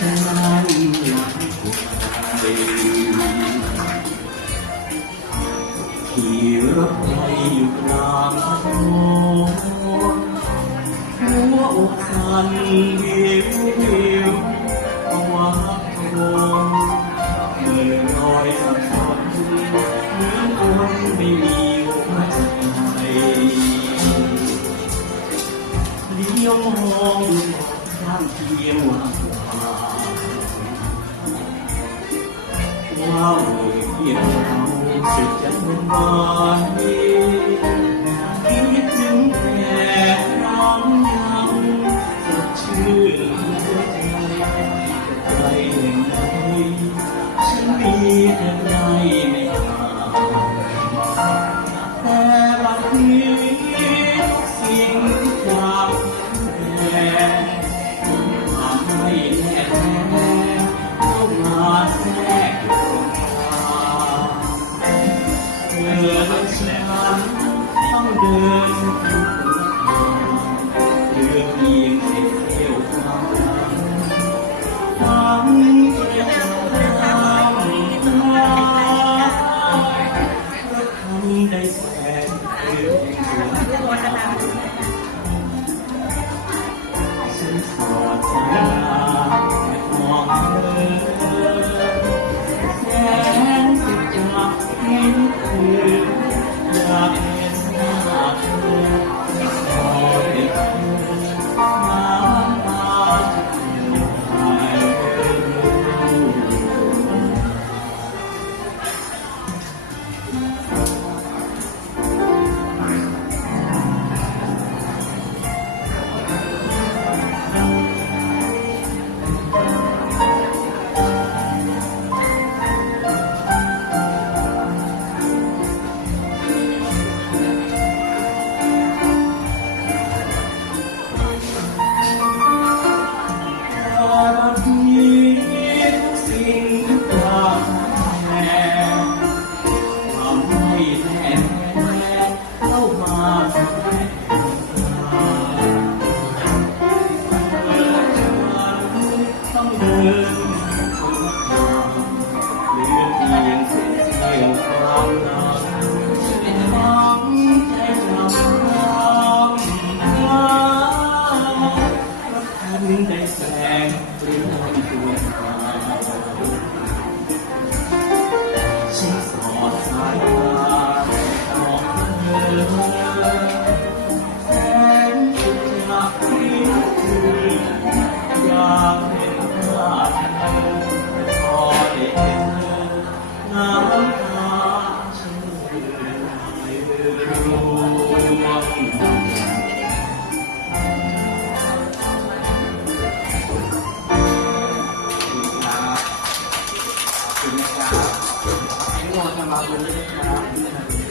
จะนั่งหลังไปขี่รถไฟอยู่กลางถนนหัวอกสั่นวิววิวภาวะพะวงเมื่อลอยสับสนเหมือนคนไม่มีหัวใจเลี้ยวมองดูข้างเคียงว่าเพียงเราสุดจะเป็นวันนี้คิดถึงแต่ร้องยังสดชื่นหัวใจใครหนึ่งใดฉันมีแต่ใจไม่ขาดแต่บัดนี้ทุกสิ่งทุกอย่างแปรความไม่แน่แท้เข้ามาแทรกเมื่อฉันต้องเดินเพื่อเพียงแค่เที่ยวความรักความจะทำได้แสนเดือดฉันสอดสายตามองเธอแสนสุดจะเห็นเธออยากเห็นหน้าเธอขอได้เธอน้ำตาจะเอ่อหายได้แสงหรือดวงตาฉันสอดสายตามองเธอแสนสุดอยากเห็นเธออยากเห็นหน้าเธอพอได้เห็นเธอน้ำตาฉันไหลร่วงจะมาดูด้วยนะครับ